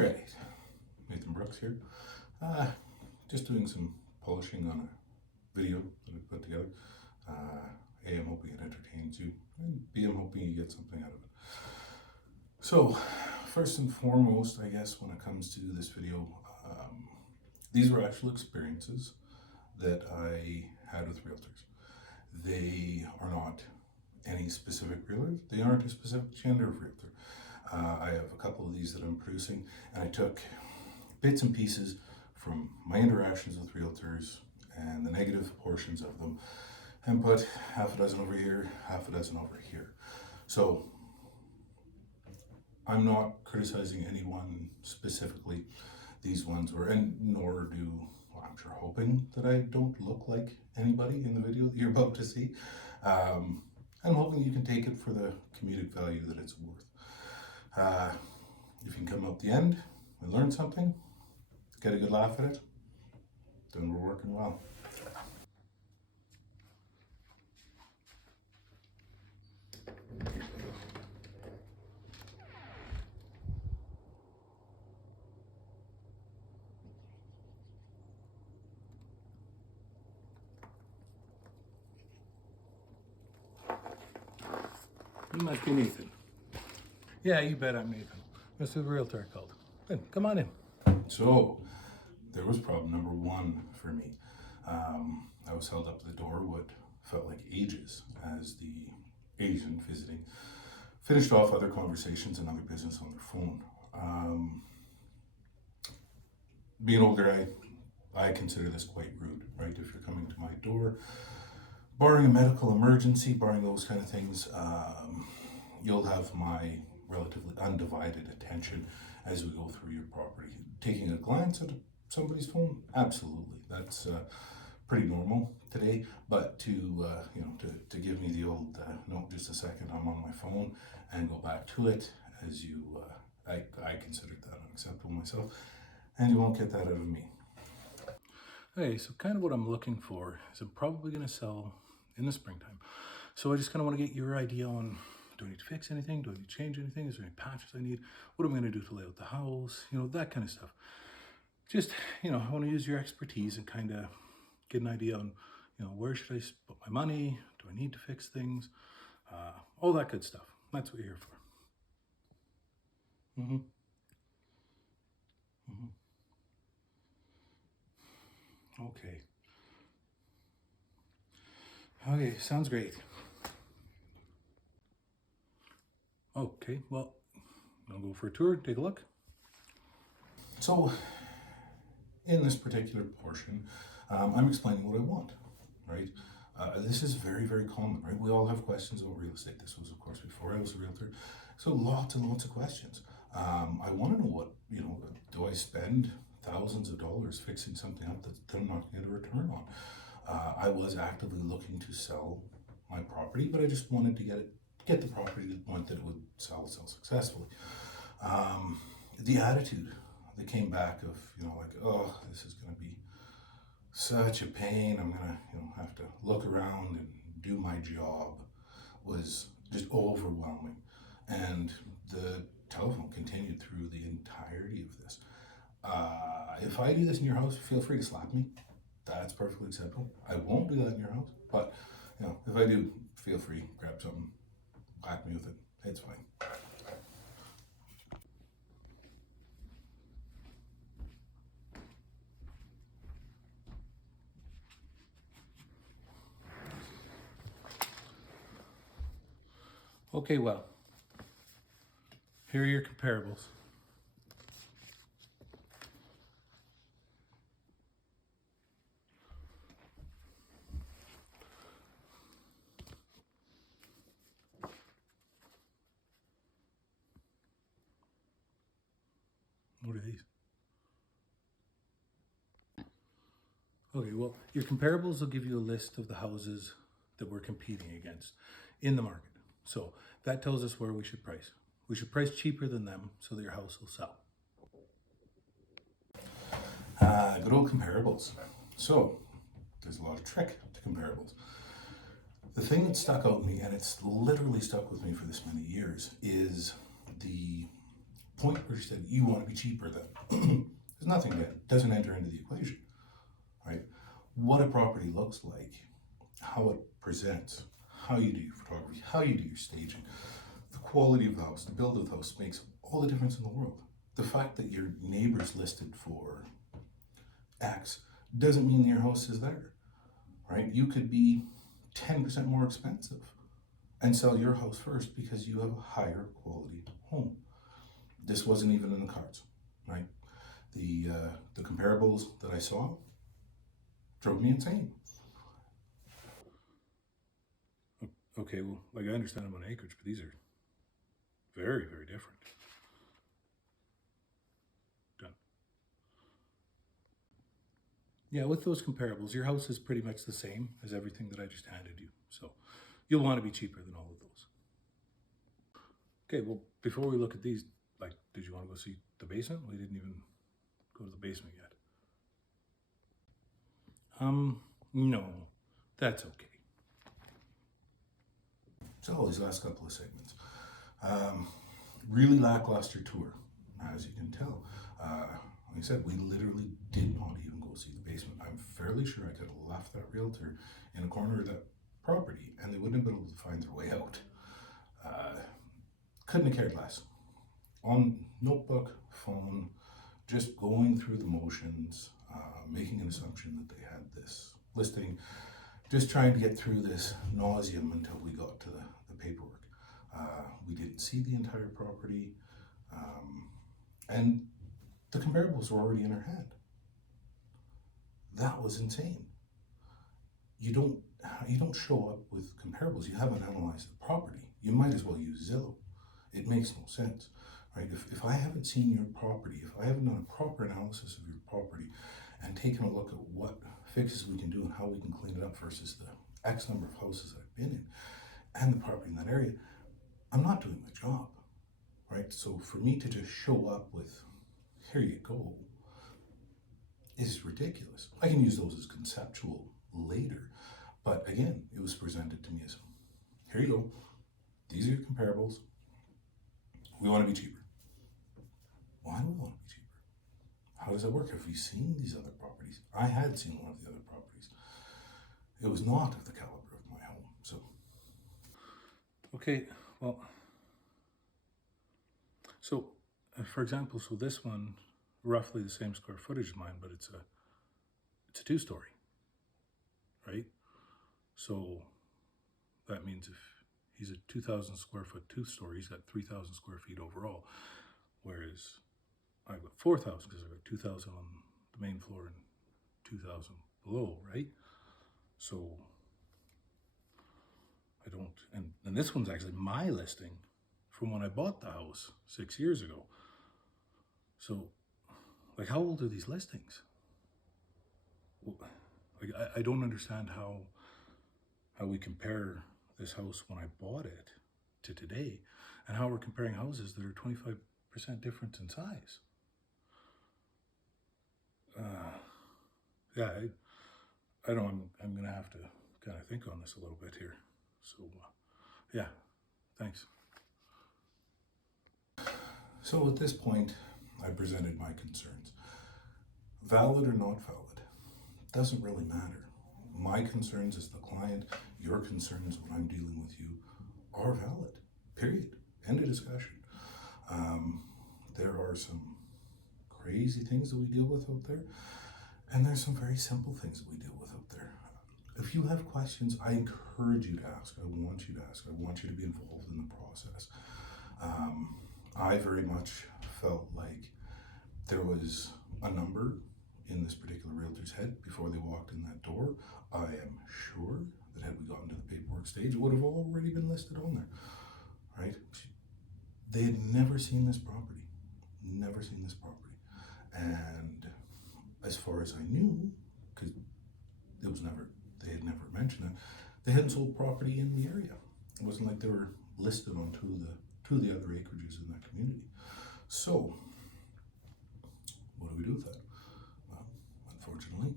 Alright, Nathan Brooks here. Just doing some polishing on a video that I put together. A, I'm hoping it entertains you, and B, I'm hoping you get something out of it. So, first and foremost, I guess, when it comes to this video, these were actual experiences that I had with realtors. They are not any specific realtor. They aren't a specific gender of realtor. I have a couple of these that I'm producing, and I took bits and pieces from my interactions with realtors and the negative portions of them and put half a dozen over here, half a dozen over here. So I'm not criticizing anyone specifically. These ones were, and nor do, well, I'm sure hoping that I don't look like anybody in the video that you're about to see. I'm hoping you can take it for the comedic value that it's worth. If you can come out the end and learn something, get a good laugh at it, then we're working well. You must be Nathan. Yeah, you bet I'm Nathan. That's what the realtor called. Good, come on in. So, there was problem number one for me. I was held up at the door what felt like ages as the agent visiting finished off other conversations and other business on their phone. Being older, I consider this quite rude, right? If you're coming to my door, barring a medical emergency, barring those kind of things, you'll have my relatively undivided attention as we go through your property. Taking a glance at somebody's phone, absolutely, that's pretty normal today. But to give me the old no, just a second, I'm on my phone, and go back to it, as you, I considered that unacceptable myself, and you won't get that out of me. Hey, so kind of what I'm looking for is I'm probably going to sell in the springtime. So I just kind of want to get your idea on, do I need to fix anything? Do I need to change anything? Is there any patches I need? What am I going to do to lay out the house? You know, that kind of stuff. Just, I want to use your expertise and kind of get an idea on, where should I put my money? Do I need to fix things? All that good stuff. That's what you're here for. Okay. Okay, sounds great. Okay, well, I'll go for a tour, take a look. So, in this particular portion, I'm explaining what I want, right? This is very, very common, right? We all have questions about real estate. This was, of course, before I was a realtor. So lots and lots of questions. I want to know what, do I spend thousands of dollars fixing something up that I'm not going to get a return on? I was actively looking to sell my property, but I just wanted to get the property to the point that it would sell successfully. The attitude that came back of, oh, this is going to be such a pain, I'm going to have to look around and do my job, was just overwhelming. And the telephone continued through the entirety of this. If I do this in your house, feel free to slap me. That's perfectly acceptable. I won't do that in your house, but if I do, feel free, grab something, whack me with it. It's fine. Okay, well, here are your comparables. What are these? Okay, well, your comparables will give you a list of the houses that we're competing against in the market. So that tells us where we should price. We should price cheaper than them so that your house will sell. Good old comparables. So there's a lot of trick to comparables. The thing that stuck out to me, and it's literally stuck with me for this many years, is the point where she said you want to be cheaper, that there's nothing that doesn't enter into the equation, right? What a property looks like, how it presents, how you do your photography, how you do your staging, the quality of the house, the build of the house makes all the difference in the world. The fact that your neighbor's listed for X doesn't mean your house is there, right? You could be 10% more expensive and sell your house first because you have a higher quality home. This wasn't even in the cards, right? The comparables that I saw drove me insane. Okay, well, like I understand them on acreage, but these are very, very different. Done. Yeah, with those comparables, your house is pretty much the same as everything that I just handed you. So you'll want to be cheaper than all of those. Okay, well, before we look at these, like, did you want to go see the basement? We didn't even go to the basement yet. No, that's okay. So these last couple of segments, really lackluster tour, as you can tell. Like I said, we literally did not even go see the basement. I'm fairly sure I could have left that realtor in a corner of that property and they wouldn't have been able to find their way out. Couldn't have cared less. On notebook, phone, just going through the motions, making an assumption that they had this listing, just trying to get through this nauseum until we got to the paperwork. We didn't see the entire property, and the comparables were already in our hand. That was insane. You don't show up with comparables. You haven't analyzed the property. You might as well use Zillow. It makes no sense, right? If I haven't seen your property, if I haven't done a proper analysis of your property and taken a look at what fixes we can do and how we can clean it up versus the X number of houses I've been in and the property in that area, I'm not doing my job, right? So for me to just show up with, here you go, is ridiculous. I can use those as conceptual later, but again, it was presented to me as, here you go, these are your comparables, we want to be cheaper. Why do we want to be cheaper? How does that work? Have you seen these other properties? I had seen one of the other properties. It was not of the caliber of my home. So, Okay, well, so for example, so this one, roughly the same square footage as mine, but it's a 2-story, right? So that means if he's a 2,000 square foot 2-story, he's got 3,000 square feet overall, whereas I've got 4,000 because I've got 2,000 on the main floor and 2,000 below, right? So I don't, and this one's actually my listing from when I bought the house 6 years ago. So, like, how old are these listings? Like, I don't understand how we compare this house when I bought it to today, and how we're comparing houses that are 25% difference in size. Yeah, I don't. I'm gonna have to kind of think on this a little bit here. So, yeah, thanks. so at this point, I presented my concerns. Valid or not valid, doesn't really matter. My concerns as the client, your concerns when I'm dealing with you, are valid. Period. End of discussion. There are some crazy things that we deal with out there, and there's some very simple things that we deal with out there. If you have questions, I encourage you to ask. I want you to ask. I want you to be involved in the process. I very much felt like there was a number in this particular realtor's head before they walked in that door. I am sure that had we gotten to the paperwork stage, it would have already been listed on there, right? They had never seen this property, and as far as I knew, because they had never mentioned that, they hadn't sold property in the area. It wasn't like they were listed on two of the other acreages in that community. So, what do we do with that? Well, unfortunately,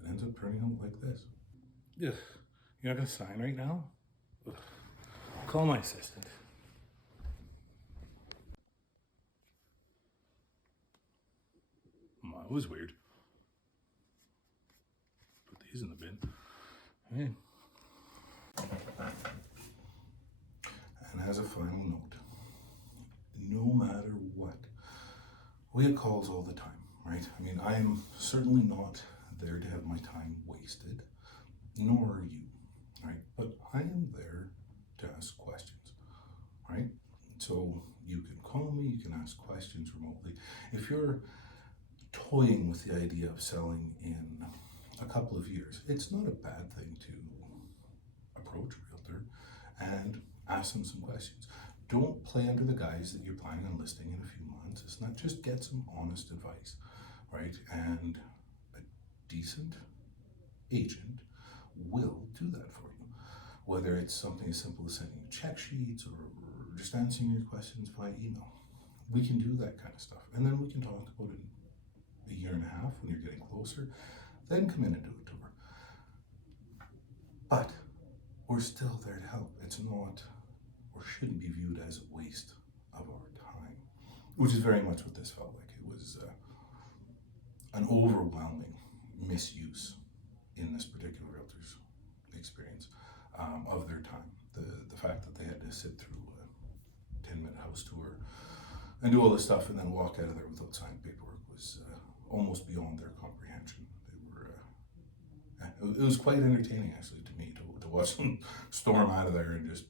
it ends up turning out like this. Yeah, you're not gonna sign right now? Ugh. Call my assistant. That was weird. Put these in the bin. Hey. And as a final note, no matter what, we get calls all the time, right? I mean, I am certainly not there to have my time wasted, nor are you, right? But I am there to ask questions, right? So you can call me, you can ask questions remotely. If you're toying with the idea of selling in a couple of years, it's not a bad thing to approach a realtor and ask them some questions. Don't play under the guise that you're planning on listing in a few months. It's not, just get some honest advice, right? And a decent agent will do that for you. Whether it's something as simple as sending you check sheets or just answering your questions by email. We can do that kind of stuff. And then we can talk about it in a year and a half when you're getting closer. Then come in and do a tour. But we're still there to help. It's not, or shouldn't be viewed as a waste of our time, which is very much what this felt like. It was an overwhelming misuse in this particular realtor's experience of their time. The fact that they had to sit through a 10-minute house tour and do all this stuff and then walk out of there without signed paperwork was almost beyond their comprehension. It was quite entertaining, actually, to me to watch them storm out of there and just,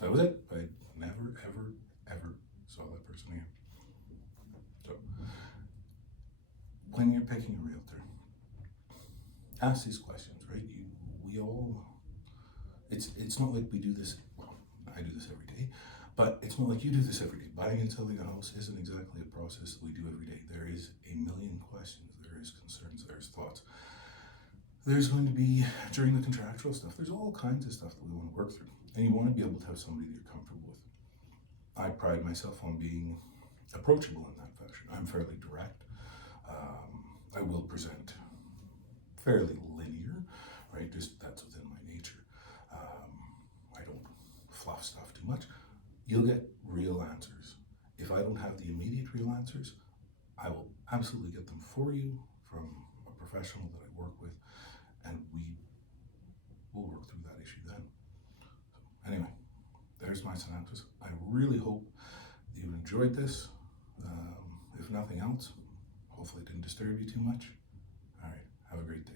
that was it. I never, ever, ever saw that person again. So, when you're picking a realtor, ask these questions, right? We all, it's not like we do this, well, I do this every day, but it's not like you do this every day. Buying and selling a house isn't exactly a process that we do every day. There is a million questions, there is concerns, there's thoughts. There's going to be, during the contractual stuff, there's all kinds of stuff that we want to work through. And you want to be able to have somebody that you're comfortable with. I pride myself on being approachable in that fashion. I'm fairly direct. I will present fairly linear, right? Just that's within my nature. I don't fluff stuff too much. You'll get real answers. If I don't have the immediate real answers, I will absolutely get them for you from a professional that I work with, and we will work through that issue then. So anyway, there's my synopsis. I really hope that you enjoyed this. If nothing else, hopefully it didn't disturb you too much. All right, have a great day.